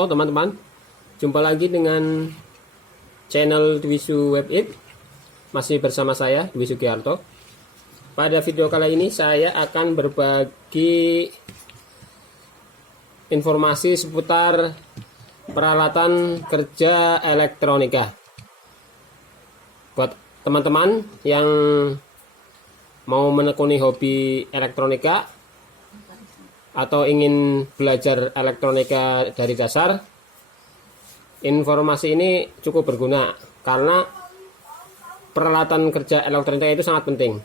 Halo teman-teman, jumpa lagi dengan channel Dwisu Web-Ip. Masih bersama saya, Dwi Sugiarto. Pada video kali ini saya akan berbagi informasi seputar peralatan kerja elektronika. Buat teman-teman yang mau menekuni hobi elektronika atau ingin belajar elektronika dari dasar, informasi ini cukup berguna karena peralatan kerja elektronika itu sangat penting.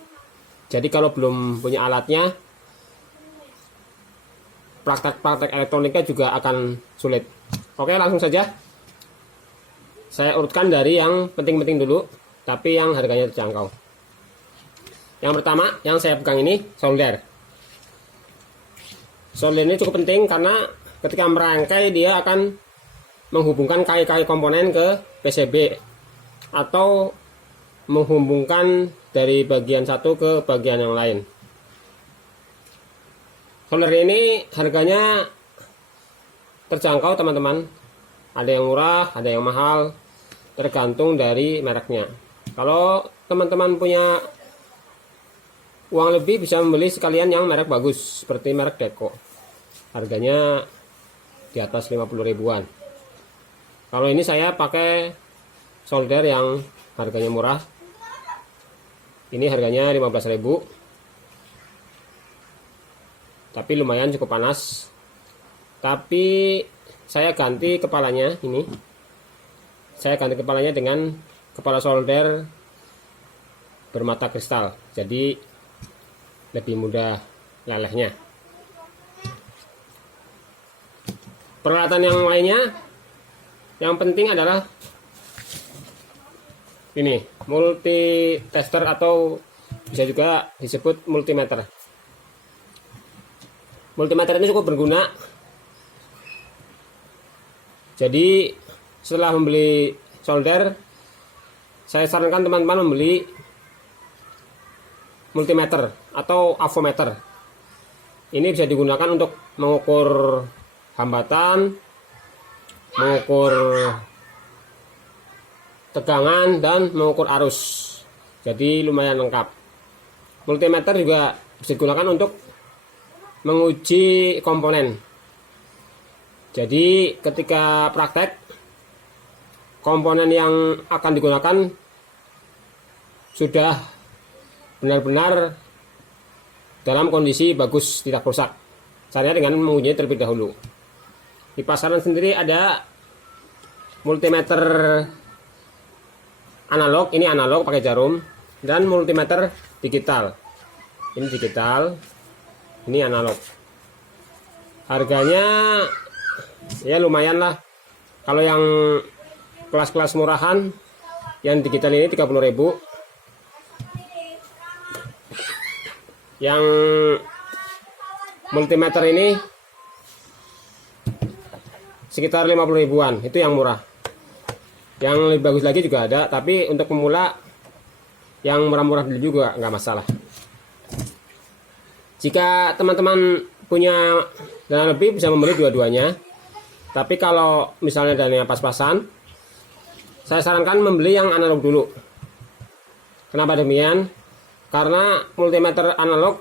Jadi kalau belum punya alatnya, praktek-praktek elektronika juga akan sulit. Oke, langsung saja saya urutkan dari yang penting-penting dulu, tapi yang harganya terjangkau. Yang pertama yang saya pegang ini solder. Solder ini cukup penting karena ketika merangkai dia akan menghubungkan kaki-kaki komponen ke PCB atau menghubungkan dari bagian satu ke bagian yang lain. Solder ini harganya terjangkau teman-teman. Ada yang murah, ada yang mahal, tergantung dari mereknya. Kalau teman-teman punya uang lebih bisa membeli sekalian yang merek bagus seperti merek Deco. Harganya di atas 50 ribuan. Kalau ini saya pakai solder yang harganya murah. Ini harganya 15.000. Tapi lumayan cukup panas. Tapi saya ganti kepalanya ini. Saya ganti kepalanya dengan kepala solder bermata kristal. Jadi lebih mudah lelehnya. Peralatan yang lainnya yang penting adalah ini, multi tester atau bisa juga disebut multimeter. Multimeter ini cukup berguna. Jadi setelah membeli solder, saya sarankan teman-teman membeli multimeter atau avometer. Ini bisa digunakan untuk mengukur hambatan, mengukur tegangan, dan mengukur arus. Jadi lumayan lengkap. Multimeter juga bisa digunakan untuk menguji komponen. Jadi ketika praktek, komponen yang akan digunakan sudah benar-benar dalam kondisi bagus, tidak rusak. Caranya dengan mengujinya terlebih dahulu. Di pasaran sendiri ada multimeter analog, ini analog pakai jarum, dan multimeter digital. Ini digital, ini analog. Harganya ya lumayan lah. Kalau yang kelas-kelas murahan, yang digital ini 30.000. Yang multimeter ini sekitar 50 ribuan, itu yang murah. Yang lebih bagus lagi juga ada, tapi untuk pemula yang murah-murah dulu juga nggak masalah. Jika teman-teman punya dana lebih bisa membeli dua-duanya, tapi kalau misalnya dananya pas-pasan, saya sarankan membeli yang analog dulu. Kenapa demikian? Karena multimeter analog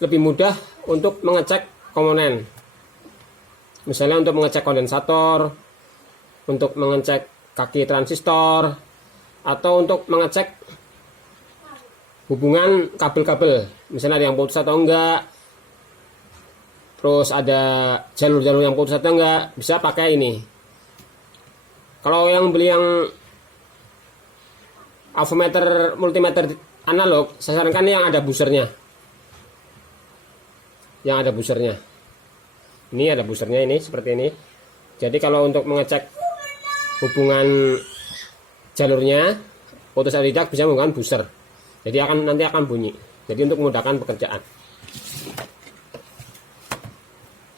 lebih mudah untuk mengecek komponen. Misalnya untuk mengecek kondensator, untuk mengecek kaki transistor, atau untuk mengecek hubungan kabel-kabel. Misalnya ada yang putus atau enggak, terus ada jalur-jalur yang putus atau enggak, bisa pakai ini. Kalau yang beli yang avometer multimeter analog, saya sarankan yang ada busernya. Yang ada busernya. Ini ada busernya, ini seperti ini. Jadi kalau untuk mengecek hubungan jalurnya putus atau tidak bisa menggunakan buzzer. Jadi nanti akan bunyi. Jadi untuk memudahkan pekerjaan.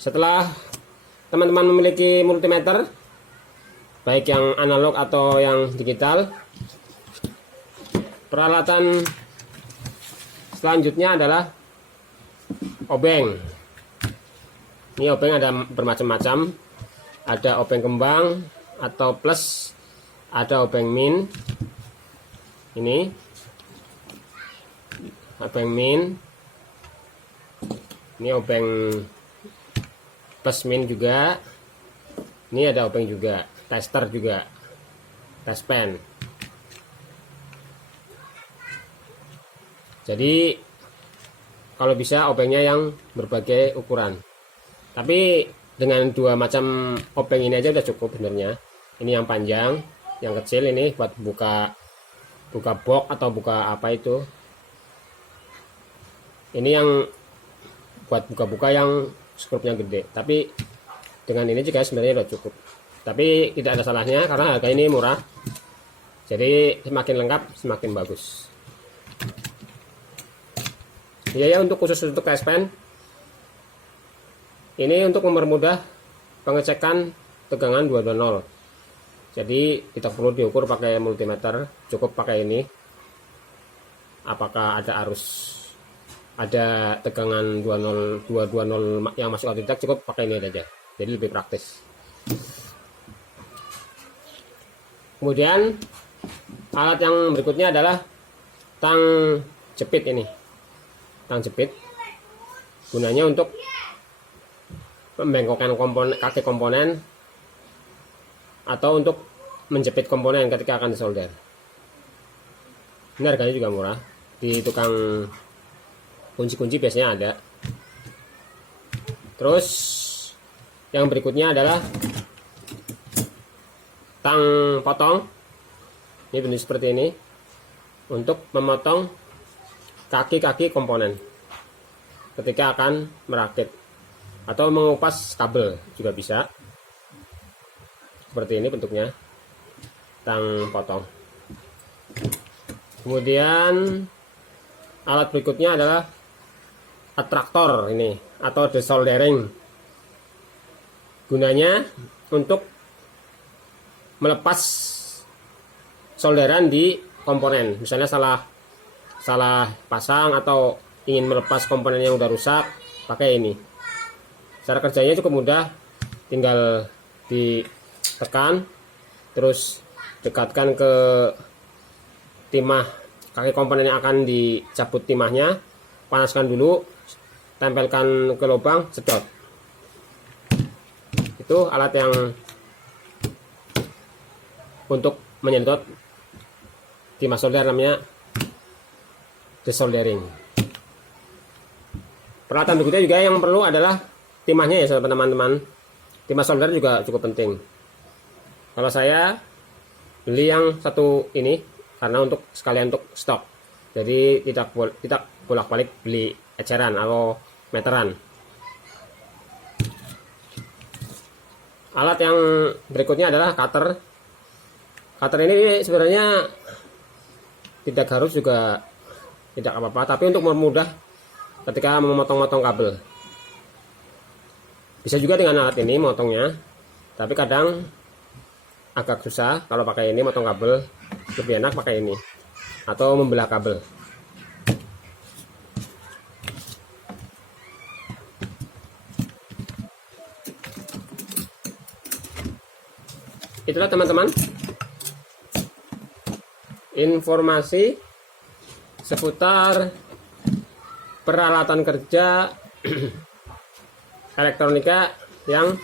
Setelah teman-teman memiliki multimeter, baik yang analog atau yang digital, peralatan selanjutnya adalah obeng. Ini obeng ada bermacam-macam. ada obeng kembang atau plus, ada obeng min. Ini obeng min, ini obeng plus min juga. Ini ada obeng juga, tester juga, test pen. Jadi kalau bisa obengnya yang berbagai ukuran. Tapi dengan dua macam obeng ini aja udah cukup sebenarnya. Ini yang panjang, yang kecil ini buat buka box atau buka apa itu. Ini yang buat buka-buka yang skrupnya gede. Tapi dengan ini juga sebenarnya udah cukup. Tapi tidak ada salahnya karena harga ini murah. Jadi semakin lengkap semakin bagus. Ya, untuk khusus untuk test pen. Ini untuk mempermudah pengecekan tegangan 220. Jadi tidak perlu diukur pakai multimeter, cukup pakai ini. Apakah ada arus, ada tegangan 220 yang masuk atau tidak, cukup pakai ini aja. Jadi lebih praktis. Kemudian alat yang berikutnya adalah tang jepit ini. Tang jepit gunanya untuk membengkokkan kaki komponen atau untuk menjepit komponen ketika akan disolder. Ini harganya juga murah, di tukang kunci-kunci biasanya ada. Terus yang berikutnya adalah tang potong. Ini bentuk seperti ini untuk memotong kaki-kaki komponen ketika akan merakit atau mengupas kabel juga bisa. Seperti ini bentuknya, tang potong. Kemudian alat berikutnya adalah atraktor ini atau desoldering. Gunanya untuk melepas solderan di komponen. Misalnya salah pasang atau ingin melepas komponen yang udah rusak, pakai ini. Cara kerjanya cukup mudah, tinggal ditekan, terus dekatkan ke timah kaki komponen yang akan dicabut timahnya, panaskan dulu, tempelkan ke lubang, sedot. Itu alat yang untuk menyedot timah solder, namanya desoldering. Peralatan berikutnya juga yang perlu adalah timahnya ya teman-teman. Timah solder juga cukup penting. Kalau saya beli yang satu ini karena untuk sekalian untuk stok. Jadi tidak bolak-balik beli eceran atau meteran. Alat yang berikutnya adalah cutter. Cutter ini sebenarnya tidak harus juga tidak apa-apa, tapi untuk mempermudah ketika memotong-motong kabel. Bisa juga dengan alat ini motongnya, tapi kadang agak susah kalau pakai ini motong kabel. Lebih enak pakai ini atau membelah kabel. Itulah teman-teman informasi seputar peralatan kerja elektronika yang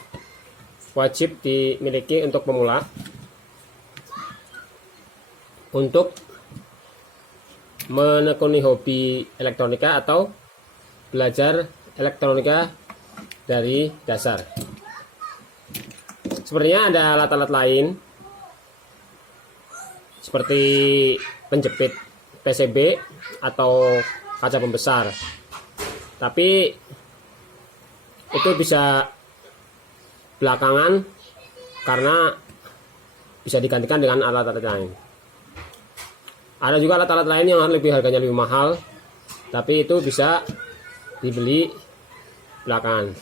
wajib dimiliki untuk pemula untuk menekuni hobi elektronika atau belajar elektronika dari dasar. Sebenarnya ada alat-alat lain seperti penjepit PCB atau kaca pembesar, tapi itu bisa belakangan karena bisa digantikan dengan alat-alat lain. Ada juga alat-alat lain yang lebih harganya lebih mahal, tapi itu bisa dibeli belakangan.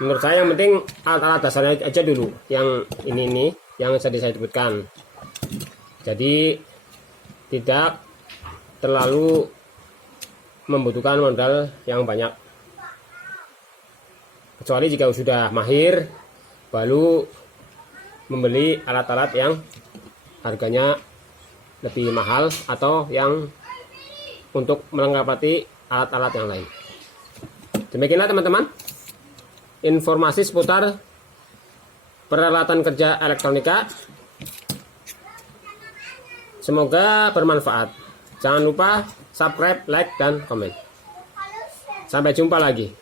Menurut saya yang penting alat-alat dasarnya aja dulu, yang ini yang tadi saya sebutkan. Jadi tidak terlalu membutuhkan modal yang banyak, kecuali jika sudah mahir baru membeli alat-alat yang harganya lebih mahal atau yang untuk melengkapi alat-alat yang lain. Demikianlah teman-teman informasi seputar peralatan kerja elektronika. Semoga bermanfaat. Jangan lupa subscribe, like, dan komen. Sampai jumpa lagi.